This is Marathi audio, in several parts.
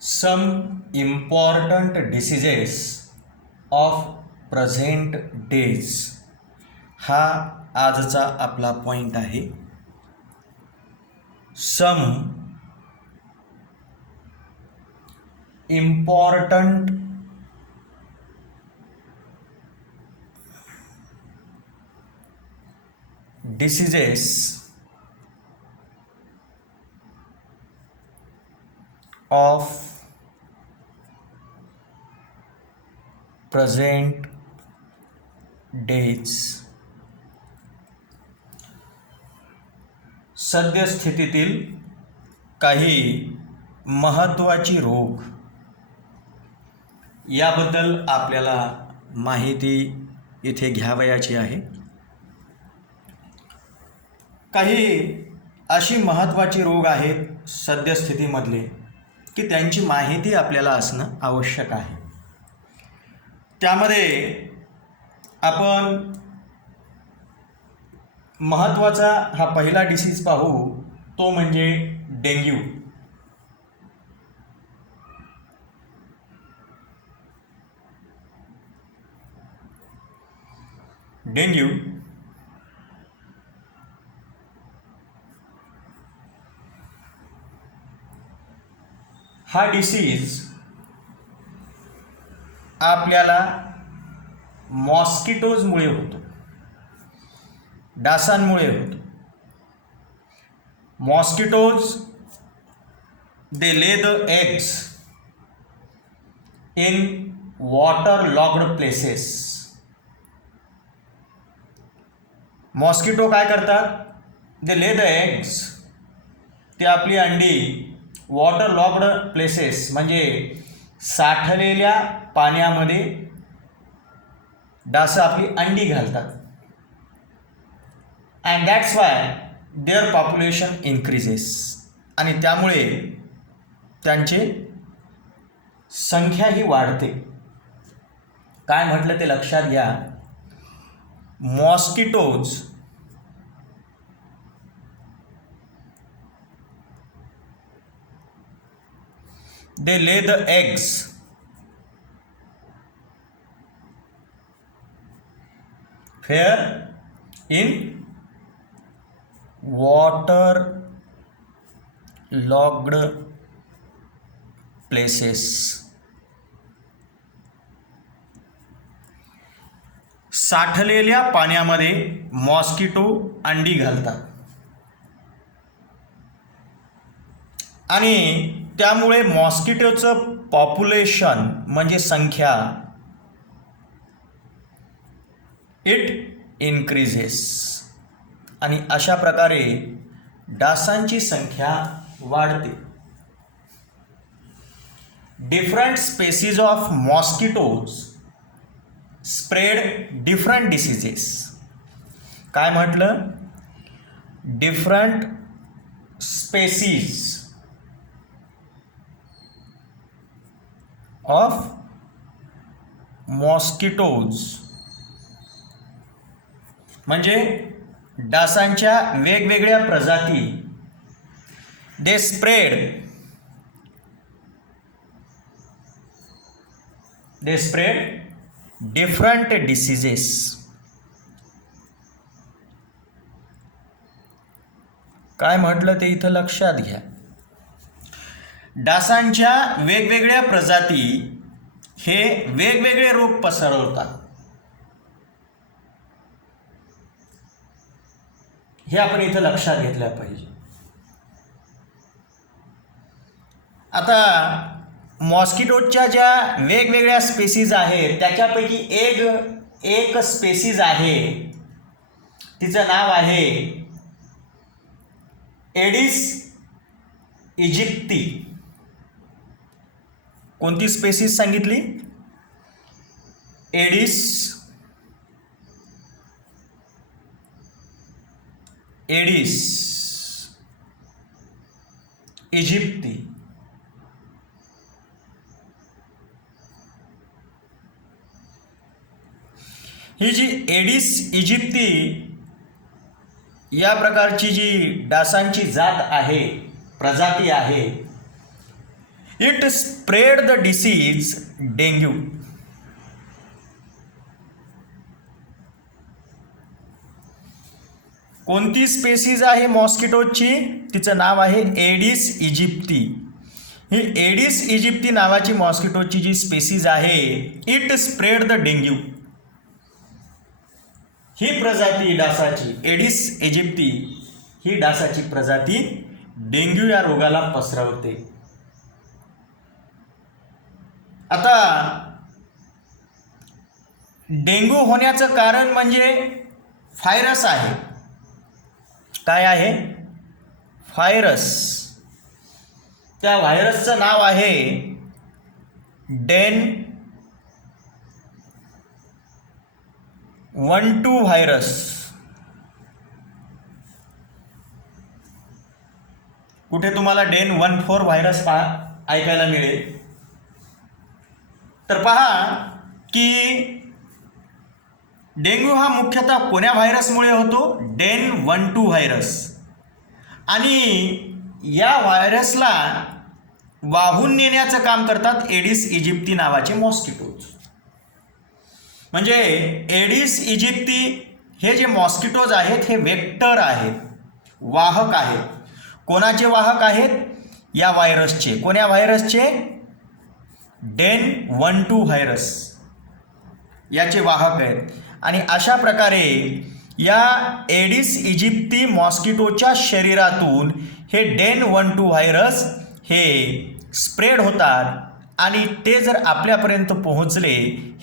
some important diseases of present days हा आजचा आपला पॉइंट आहे. some important diseases of present days. सद्यस्थितीतील काही महत्त्वाची रोग याबद्दल आपल्याला माहिती इथे घ्यावयाची आहे. काही अशी महत्त्वाची रोग आहेत सद्यस्थितीमधले की त्यांची माहिती आपल्याला असणं आवश्यक आहे. त्यामध्ये आपण महत्त्वाचा हा पहिला डिसीज पाहू, तो म्हणजे डेंग्यू. डेंग्यू हा डिसीज आपल्याला मॉस्किटोजमुळे होतो, डासांमुळे होतो. मॉस्किटोज दे ले the eggs in water locked places. Mosquito काय करतात? दे ले द एग्स, ते आपली अंडी वॉटर लॉक्ड प्लेसेस म्हणजे साठलेल्या पाण्यामध्ये डास आपली अंडी घालतात. And that's why their population increases. आणि त्यामुळे त्यांची संख्याही वाढते. काय म्हटलं ते लक्षात घ्या. Mosquitoes they lay the eggs where in water logged places. साठलेल्या पाण्यामध्ये मॉस्किटो अंडी घालतात आणि त्यामुळे मॉस्किटोचं पॉप्युलेशन म्हणजे संख्या इट इन्क्रीजेस. आणि अशा प्रकारे डासांची संख्या वाढते. Different species of mosquitoes spread different diseases. काय म्हटलं? डिफरंट स्पेसीज of mosquitoes म्हणजे डासांच्या वेगवेगळ्या प्रजाती they spread different diseases. काय म्हटलं ते इथं लक्षात घ्या. डासांच्या वेगवेगळ्या प्रजाती हे वेगवेगळे रोग पसरवतात. हे आपण इथं लक्षात घेतलं पाहिजे. आता मॉस्किटोच्या ज्या वेगवेगळ्या स्पेसीज आहेत त्याच्यापैकी एक स्पेसीज आहे, तिचं नाव आहे एडिस इजिप्ती. कोणती स्पेसीज सांगितली? Aedes aegypti. ही जी एडिस इजिप्ती या प्रकारची जी डासांची जात आहे, प्रजाती आहे, it spread the disease dengue. कोणती स्पेसीज आहे मॉस्किटोची? तिचं नाव आहे एडिस इजिप्ती. ही एडिस इजिप्ती नावाची मॉस्किटोची जी स्पेसीज आहे, इट स्प्रेड द डेंग्यू. ही प्रजाती डासाची, एडिस इजिप्ती ही डासाची प्रजाती डेंग्यू या रोगाला पसरवते. आता डेंग्यू होण्याचं कारण म्हणजे व्हायरस आहे. काय आहे? व्हायरस. त्या व्हायरसचं नाव आहे डेन 12 व्हायरस. कुठे तुम्हाला डेन 14 व्हायरस ऐकायला मिळेल. तर पहा की डेंग्यू हा मुख्यतः कोण्या व्हायरसमुळे होतो? डेन 12 व्हायरस. आणि या व्हायरसला वाहून नेण्याचं काम करतात एडिस इजिप्ती नावाचे मॉस्किटोज. म्हणजे एडिस इजिप्ती हे जे मॉस्किटोज आहेत हे वेक्टर आहेत, वाहक आहेत. कोणाचे वाहक आहेत? या व्हायरसचे. कोण्या व्हायरसचे? डेन 12 व्हायरस याचे वाहक आहेत. आणि अशा प्रकारे या एडिस इजिप्ती मॉस्किटोच्या शरीरातून हे डेन 12 व्हायरस हे स्प्रेड होतात. आणि ते जर आपल्यापर्यंत पोहोचले,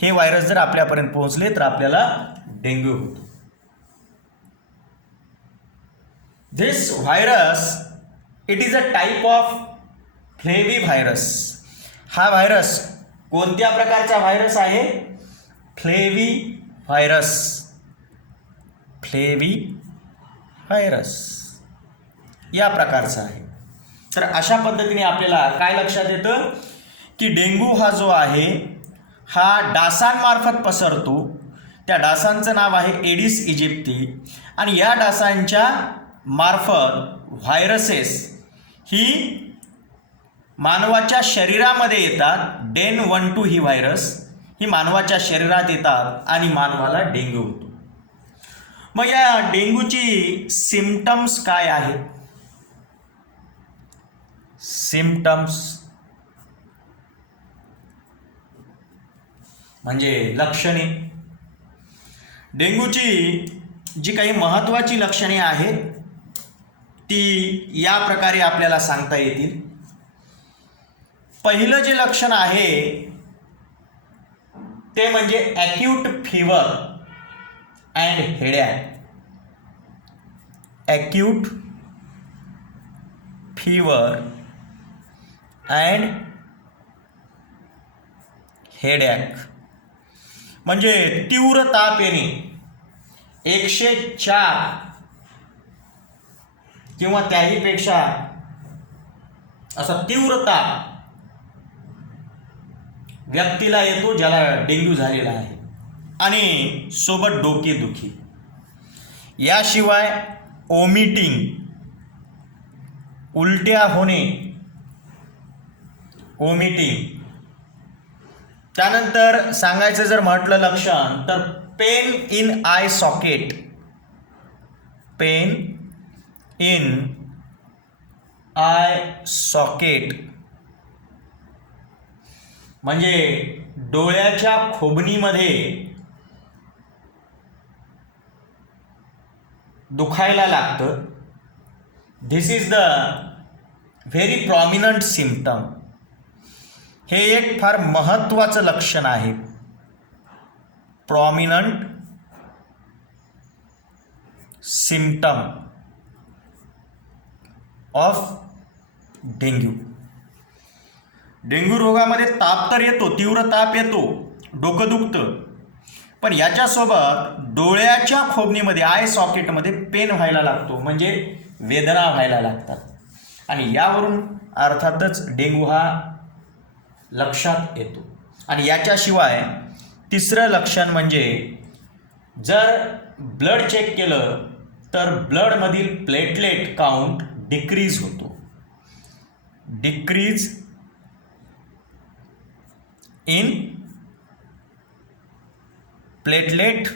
हे व्हायरस जर आपल्यापर्यंत पोहोचले तर आपल्याला डेंग्यू होतो. This virus it is a type of flavivirus. हा व्हायरस कोणत्या प्रकारचा व्हायरस आहे? Flavi virus. फ्लेवी व्हायरस या प्रकारचा आहे. तर अशा पद्धतीने आपल्याला काय लक्षात येतं की डेंग्यू हा जो आहे हा डासांमार्फत पसरतो. त्या डासांचं नाव आहे एडिस इजिप्ती. आणि या डासांच्या मार्फत व्हायरसेस ही मानवाच्या शरीरामध्ये येतात. डेन 12 ही व्हायरस ही मानवाच्या शरीरात येतात आणि मानवाला डेंग्यू होतो. मग या डेंग्यूची सिम्पटम्स काय आहेत? सिम्पटम्स म्हणजे लक्षणे. डेंग्यूची जी काही महत्त्वाची लक्षणे आहेत ती या प्रकारे आपल्याला सांगता येतील. पहिलं जे लक्षण आहे ते म्हणजे acute fever and headache. Acute fever and headache म्हणजे तीव्र ताप येणे. 104 किंवा त्याहीपेक्षा असा तीव्र ताप व्यक्तीला येतो ज्याला डेंग्यू झालेला आहे. आणि सोबत डोकेदुखी. याशिवाय ओमिटिंग, उलट्या होणे, ओमिटिंग. त्यानंतर सांगायचं जर म्हटलं लक्षण तर pain in eye socket. Pain in eye socket म्हणजे डोळ्याच्या खोबणीमध्ये दुखायला लागतं. This is the very prominent symptom. हे एक फार महत्त्वाचं लक्षण आहे. Prominent symptom of dengue. Dengue रोगामध्ये ताप तर येतो, तीव्र ताप येतो, डोकं दुखतं, पण याच्यासोबत डोळ्याच्या खोबणीमध्ये आय सॉकेटमध्ये पेन व्हायला लागतो, म्हणजे वेदना व्हायला लागतात. आणि यावरून अर्थातच डेंग्यू हा लक्षात येतो. आणि याच्याशिवाय तिसरं लक्षण म्हणजे जर ब्लड चेक केलं तर ब्लडमधील प्लेटलेट काउंट डिक्रीज होतो. Decrease in platelet,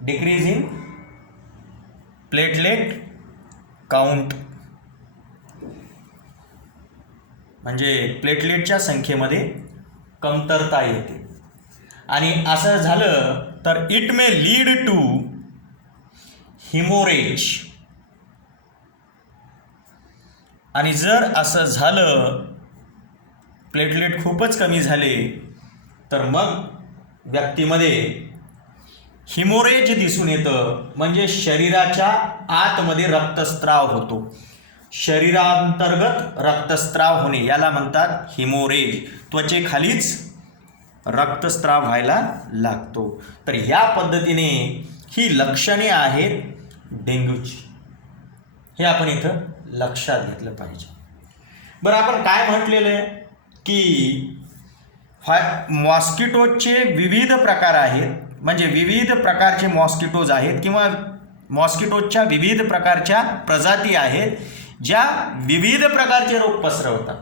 decrease in platelet count, म्हणजे प्लेटलेटच्या संख्येमध्ये कमतरता येते. आणि असं झालं तर it may lead to haemorrhage. आणि जर असं झालं, प्लेटलेट खूपच कमी झाले, तर मग व्यक्तीमध्ये हिमोरेज दिसून येतं. म्हणजे शरीराच्या आतमध्ये रक्तस्राव होतो. शरीरांतर्गत रक्तस्राव होणे याला म्हणतात हिमोरेज. त्वचेखालीच रक्तस्राव व्हायला लागतो. तर या पद्धतीने ही लक्षणे आहेत डेंग्यूची. हे आपण इथं लक्षात घेतलं पाहिजे. बरं, आपण काय म्हटलेलं आहे की मॉस्किटोजचे विविध प्रकार आहेत. म्हणजे विविध प्रकारचे मॉस्किटोज आहेत किंवा मॉस्किटोजच्या विविध प्रकारच्या प्रजाती आहेत ज्या विविध प्रकारचे रोग पसरवतात.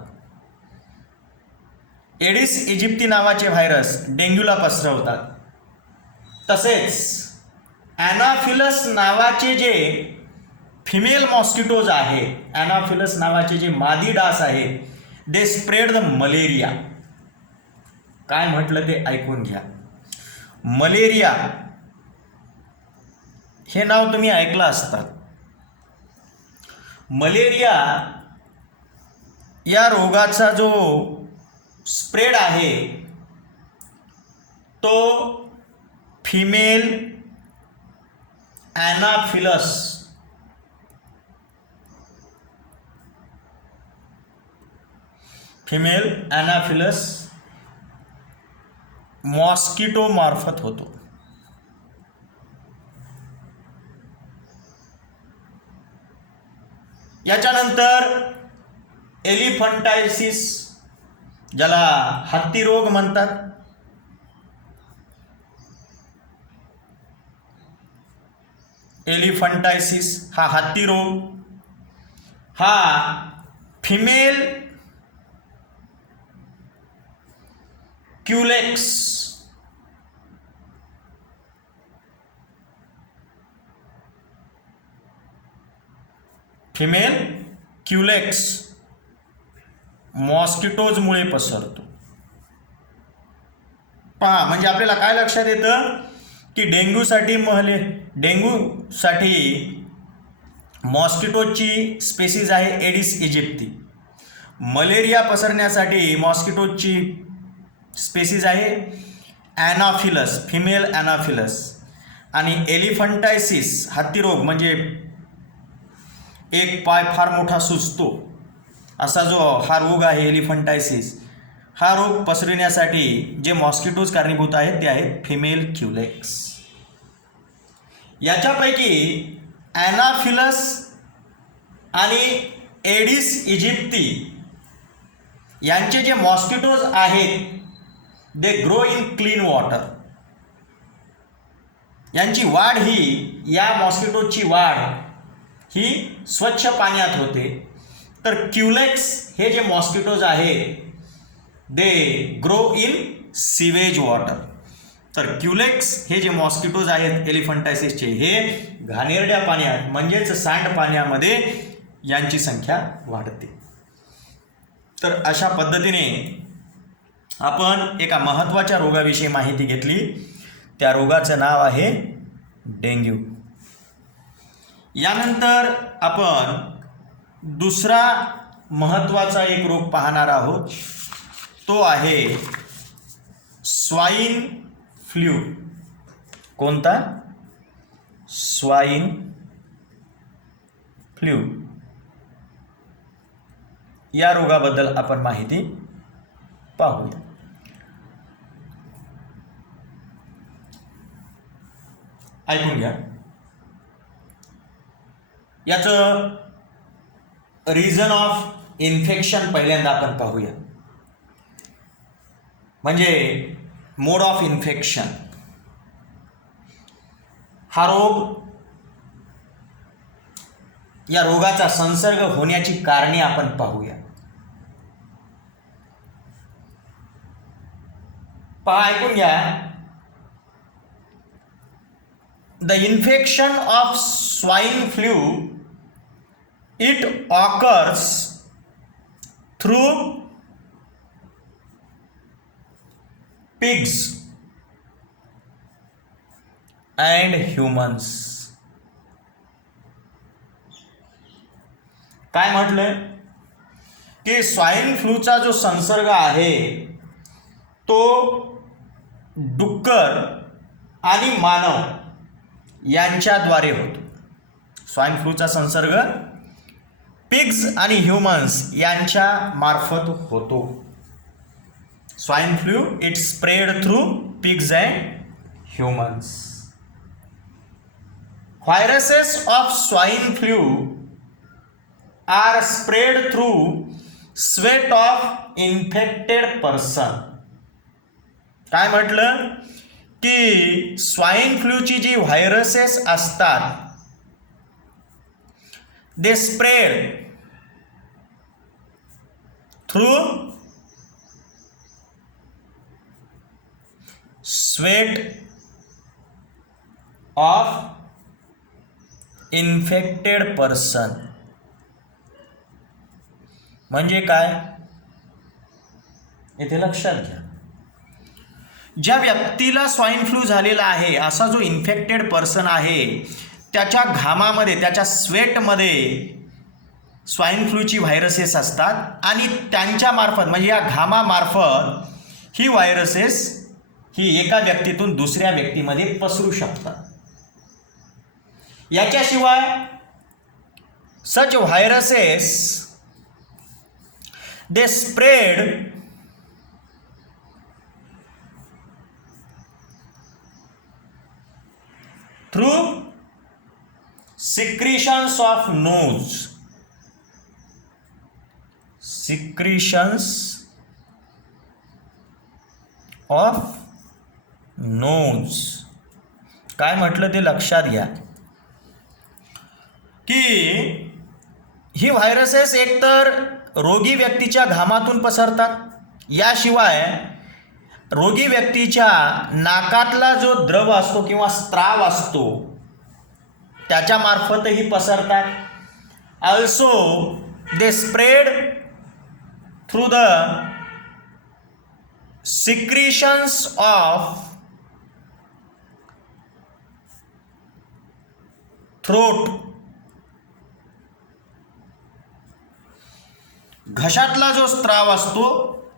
एडिस इजिप्ती नावाचे व्हायरस डेंग्यूला पसरवतात. तसेच ॲनाफिलस नावाचे जे फिमेल मॉस्किटोज आहेत, ॲनाफिलस नावाचे जे मादी डास आहेत, दे स्प्रेड द मलेरिया. काय म्हटलं ते ऐकून घ्या. मलेरिया हे नाव तुम्ही ऐकलं असतात. मलेरिया या रोगाचा जो स्प्रेड आहे तो फिमेल ॲनाफिलस मॉस्किटो मार्फत होतो. याच्यानंतर एलिफंटायसिस, ज्याला हत्ती रोग म्हणतात, एलिफंटायसिस हा हत्ती रोग, हा फिमेल क्युलेक्स मॉस्किटोजमुळे पसरतो. पहा, म्हणजे आपल्याला काय लक्षात येतं की डेंग्यूसाठी मॉस्किटोजची स्पेसीज आहे एडिस इजिप्ती. मलेरिया पसरण्यासाठी मॉस्किटोजची स्पेसीज आहे ॲनाफिलस, फिमेल ॲनाफिलस. आणि एलिफंटायसिस हत्ती रोग म्हणजे एक पाय फार मोठा सुचतो असा जो हा रोग आहे एलिफंटायसिस, हा रोग पसरविण्यासाठी जे मॉस्किटोज कारणीभूत आहेत ते आहेत फिमेल क्युलेक्स. याच्यापैकी ॲनाफिलस आणि एडिस इजिप्ती यांचे जे मॉस्किटोज आहेत they grow in clean water. यांची वाढ ही, या मॉस्किटोजची वाढ ही स्वच्छ पाण्यात होते. तर क्युलेक्स हे जे मॉस्किटोज आहेत they grow in sewage water. तर क्युलेक्स हे जे मॉस्किटोज आहेत एलिफंटायसिसचे हे घाणेरड्या पाण्यात म्हणजेच सांडपाण्यामध्ये यांची संख्या वाढते. तर अशा पद्धतीने आपण एका महत्त्वाच्या रोगाविषयी माहिती घेतली. त्या रोगाचं नाव आहे डेंग्यू. यानंतर आपण दुसरा महत्त्वाचा एक रोग पाहणार आहोत. तो आहे स्वाईन फ्लू. कोणता? Swine flu. या रोगाबद्दल आपण माहिती पाहूया. ऐकून घ्या. याचं रिझन ऑफ इन्फेक्शन पहिल्यांदा आपण पाहूया. म्हणजे मोड ऑफ इन्फेक्शन. हा रोग, या रोगाचा संसर्ग होण्याची कारणे आपण पाहूया. पहा, ऐकून घ्या. The infection of swine flu it occurs through pigs and humans. काय म्हटलंय की स्वाइन फ्लूचा जो संसर्ग आहे तो डुक्कर आणि मानव यांच्याद्वारे होतो. स्वाइन फ्लूचा संसर्ग पिग्स आणि ह्युमन्स यांच्या मार्फत होतो. Swine flu it spread through pigs and humans. Viruses of swine flu are spread through sweat of infected person. काय म्हटलं की स्वाइन फ्लूची जी व्हायरसेस असतात they spread through sweat of infected person. म्हणजे काय, इथे लक्षात घ्या. ज्या व्यक्तीला स्वाइन फ्लू झालेला आहे असा जो इन्फेक्टेड पर्सन आहे त्याच्या घामामध्ये, त्याच्या स्वेटमध्ये स्वाइन फ्लूची व्हायरसेस असतात आणि त्यांच्यामार्फत म्हणजे या घामामार्फत ही व्हायरसेस ही एका व्यक्तीतून दुसऱ्या व्यक्तीमध्ये पसरू शकतात. याच्याशिवाय such viruses they spread through secretions of nose. Secretions of nose. काय म्हटलं ते लक्षात घ्या की ही व्हायरसेस एकतर रोगी व्यक्तीच्या घामातून पसरतात, याशिवाय रोगी व्यक्तीच्या नाकातला जो द्रव असतो किंवा स्त्राव असतो त्याच्यामार्फतही पसरतात. Also they spread through the secretions of throat. घशातला जो स्त्राव असतो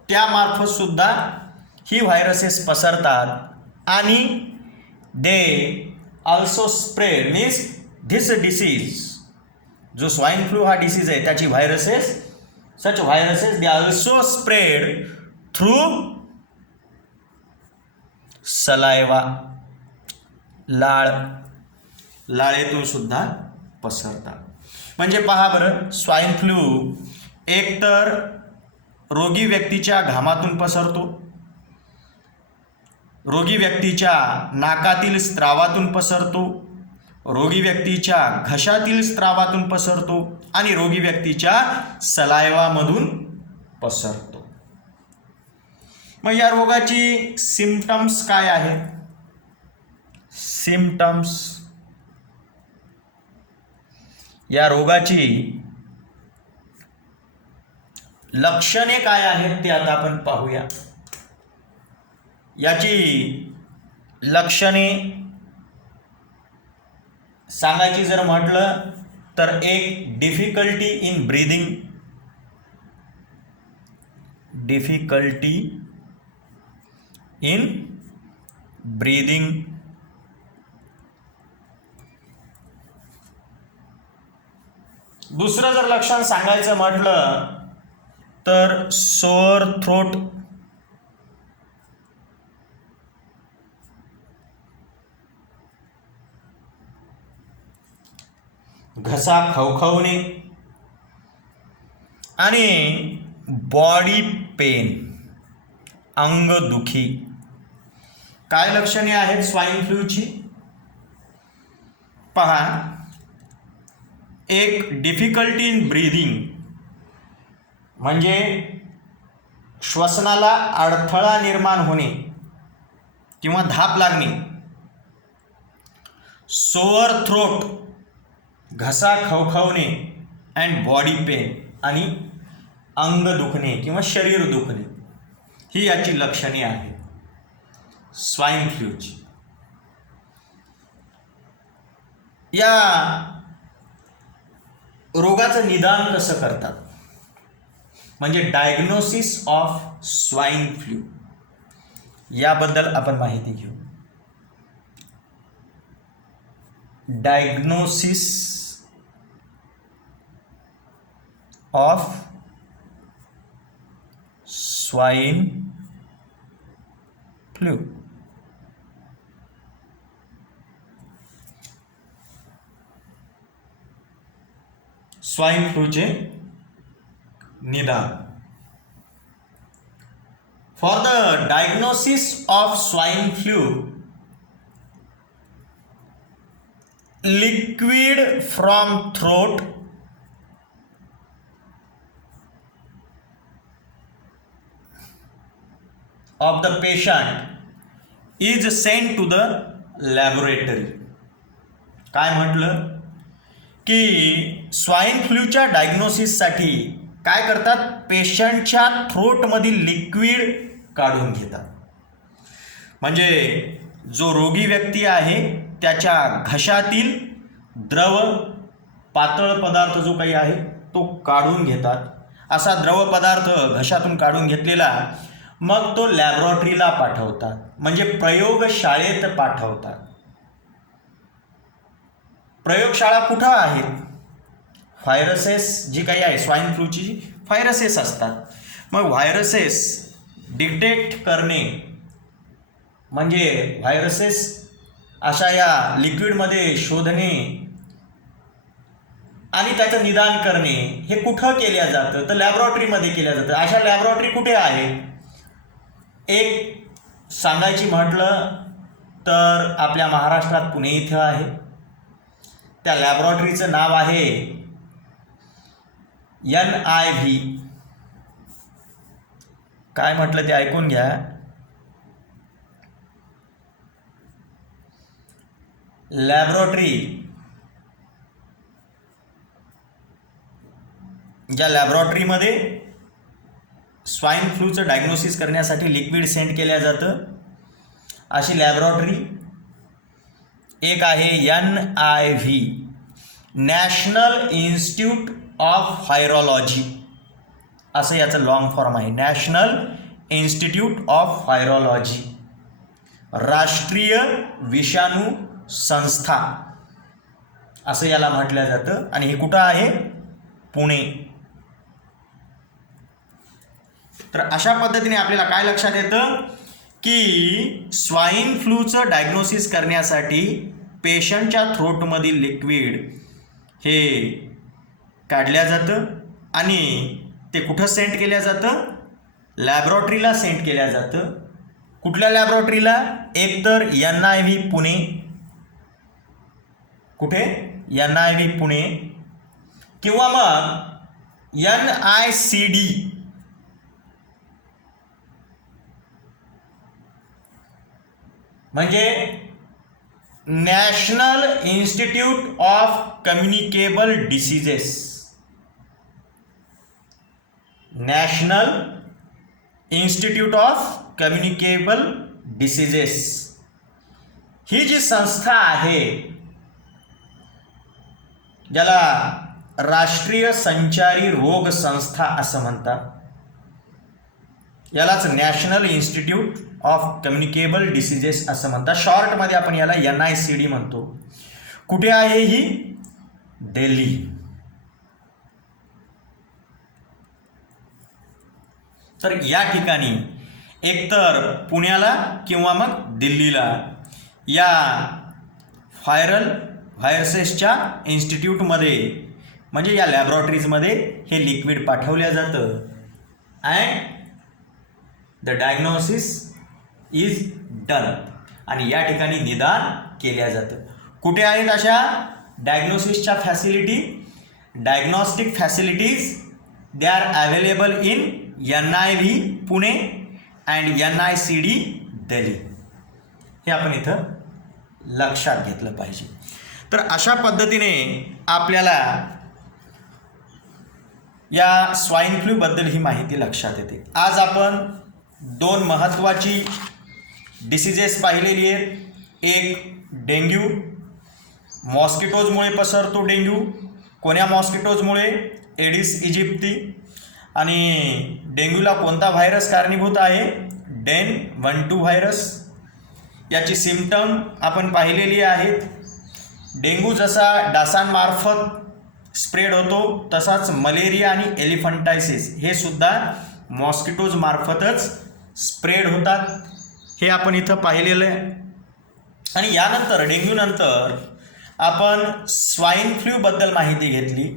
त्यामार्फत सुद्धा ही व्हायरसेस पसरतात आणि they also spread means this disease, जो स्वाइन फ्लू हा डिसीज आहे त्याची viruses, such viruses they also spread through saliva, लाळ, लाळेतून सुद्धा पसरतात. म्हणजे पहा बरं, स्वाइन फ्लू एकतर रोगी व्यक्तीच्या घामातून पसरतो, रोगी व्यक्तीच्या नाकातील स्त्रावातून पसरतो, रोगी व्यक्तीच्या घशातील स्त्रावातून पसरतो आणि रोगी व्यक्तीच्या सलायवामधून पसरतो. मग या रोगाची सिम्पटम्स काय आहेत? सिम्पटम्स या रोगाची लक्षणे काय आहेत ते आता आपण पाहूया. याची लक्षणे सांगायची जर म्हटलं तर एक difficulty in breathing, difficulty in breathing, दुसरं जर लक्षण सांगायचं म्हटलं तर सोअर थ्रोट, घसा खवखवणे आणि बॉडी पेन, अंगदुखी. काय लक्षणे आहेत स्वाइन फ्लूची? पहा, एक डिफिकल्टी इन ब्रीदिंग म्हणजे श्वसनाला अडथळा निर्माण होणे किंवा धाप लागणे, सोअर थ्रोट घसा खवखवणे अँड बॉडी पेन आणि अंग दुखणे किंवा शरीर दुखणे ही याची लक्षणे आहेत स्वाईन फ्लूची. या रोगाचं निदान कसं करतात म्हणजे डायग्नोसिस ऑफ स्वाईन फ्लू याबद्दल आपण माहिती घेऊ. Diagnosis of swine flu. Swine फ्लूचे निदान. For the diagnosis of swine flu, liquid from throat of the patient is sent to the laboratory. काय म्हटलं की स्वाईन फ्लूच्या डायग्नोसिससाठी काय करतात, पेशंटच्या थ्रोटमधील लिक्विड काढून घेतात. म्हणजे जो रोगी व्यक्ती आहे त्याच्या घशातील द्रव पातळ पदार्थ जो काही आहे तो काढून घेतात. असा द्रव पदार्थ घशातून काढून घेतलेला मग तो लॅबोरेटरीला पाठवतात, म्हणजे प्रयोगशाळेत पाठवतात. प्रयोगशाळा कुठं आहेत, व्हायरसेस जी काही आहे स्वाईन फ्लूची व्हायरसेस असतात. मग व्हायरसेस डिटेक्ट करणे म्हणजे व्हायरसेस अशा या लिक्विडमध्ये शोधणे आणि त्याचं निदान करणे हे कुठं केल्या जातं, तर लॅबोरेटरीमध्ये केल्या जातं. अशा लॅबोरेटरी कुठे आहेत, एक सांगायची म्हटलं तर आपल्या महाराष्ट्रात पुणे इथं आहे. त्या लॅबोरेटरीचं नाव आहे NIV. काय म्हटलं ते ऐकून घ्या. लॅबोरेटरी, ज्या लॅबोरेटरीमध्ये स्वाईन फ्लूचं डायग्नोसिस करण्यासाठी लिक्विड सेंड केल्या जातं अशी लॅबोरेटरी एक आहे NIV, national institute of virology असं याचं लॉंग फॉर्म आहे. नॅशनल इन्स्टिट्यूट ऑफ व्हायरॉलॉजी, राष्ट्रीय विषाणू संस्था असं याला म्हटलं जातं. आणि हे कुठं आहे, पुणे. तर अशा पद्धतीने आपल्याला काय लक्षात येतं की स्वाईन फ्लूचं डायग्नोसिस करण्यासाठी पेशंटच्या थ्रोटमधील लिक्विड हे काढल्या जातं आणि ते कुठं सेंड केल्या जातं, लॅबोरेटरीला सेंड केल्या जातं. कुठल्या लॅबोरेटरीला, एकतर NIV पुणे, कुठे NIV पुणे, किंवा मग NICD म्हणजे national institute of communicable diseases. National institute of communicable diseases ही जी संस्था आहे ज्याला राष्ट्रीय संचारी रोग संस्था असं म्हणतात, यालाच national institute of communicable diseases असं म्हणतात. शॉर्टमध्ये आपण याला NICD म्हणतो. कुठे आहे ही, दिल्ली. तर या ठिकाणी एकतर पुण्याला किंवा मग दिल्लीला या व्हायरसेसच्या इन्स्टिट्यूटमध्ये म्हणजे या लॅबोरेटरीजमध्ये हे लिक्विड पाठवलं जातं and the diagnosis is done आणि या ठिकाणी निदान केल्या जातं. कुठे आहेत अशा डायग्नोसिसच्या facility, diagnostic facilities they are available in NIV Pune and NICD Delhi. हे आपण इथं लक्षात घेतलं पाहिजे. तर अशा पद्धतीने आपल्याला या स्वाईन फ्लूबद्दल ही माहिती लक्षात येते. आज आपण 2 महत्त्वाची डिसीजेस पाहिलेली आहेत. एक डेंग्यू, मॉस्किटोजमुळे पसरतो डेंग्यू. कोण्या मॉस्किटोजमुळे? Aedes aegypti. आणि डेंग्यूला कोणता व्हायरस कारणीभूत आहे? Den 1-2 virus. याची सिम्पटम आपण पाहिलेली आहेत. डेंग्यू जसा डासांमार्फत स्प्रेड होतो तसाच मलेरिया आणि एलिफंटायसिस हे सुद्धा मॉस्किटोज मार्फतच स्प्रेड होतात, हे आपण इथं पाहिलेलं आहे. आणि यानंतर डेंग्यूनंतर आपण स्वाईन फ्लूबद्दल माहिती घेतली.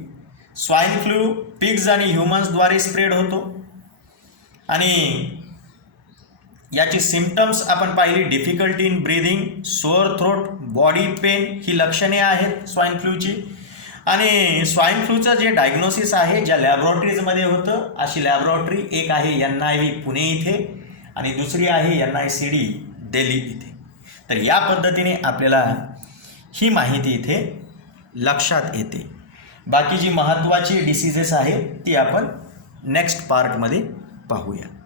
स्वाईन फ्लू पिग्ज आणि ह्युमन्सद्वारे स्प्रेड होतो आणि याची सिम्पटम्स आपण पाहिली. Difficulty in breathing, sore throat, body pain ही लक्षणे आहेत स्वाईन फ्लूची. आणि स्वाईन फ्लूचं जे डायग्नोसिस आहे ज्या लॅबॉरेटरीजमध्ये होतं, अशी लॅबॉरेटरी एक आहे NIV पुणे इथे आणि दुसरी आहे NICD दिल्ली इथे. तर या पद्धतीने आपल्याला ही माहिती इथे लक्षात येते. बाकी जी महत्त्वाची डिसीजेस आहेत ती आपण नेक्स्ट पार्टमध्ये पाहूया.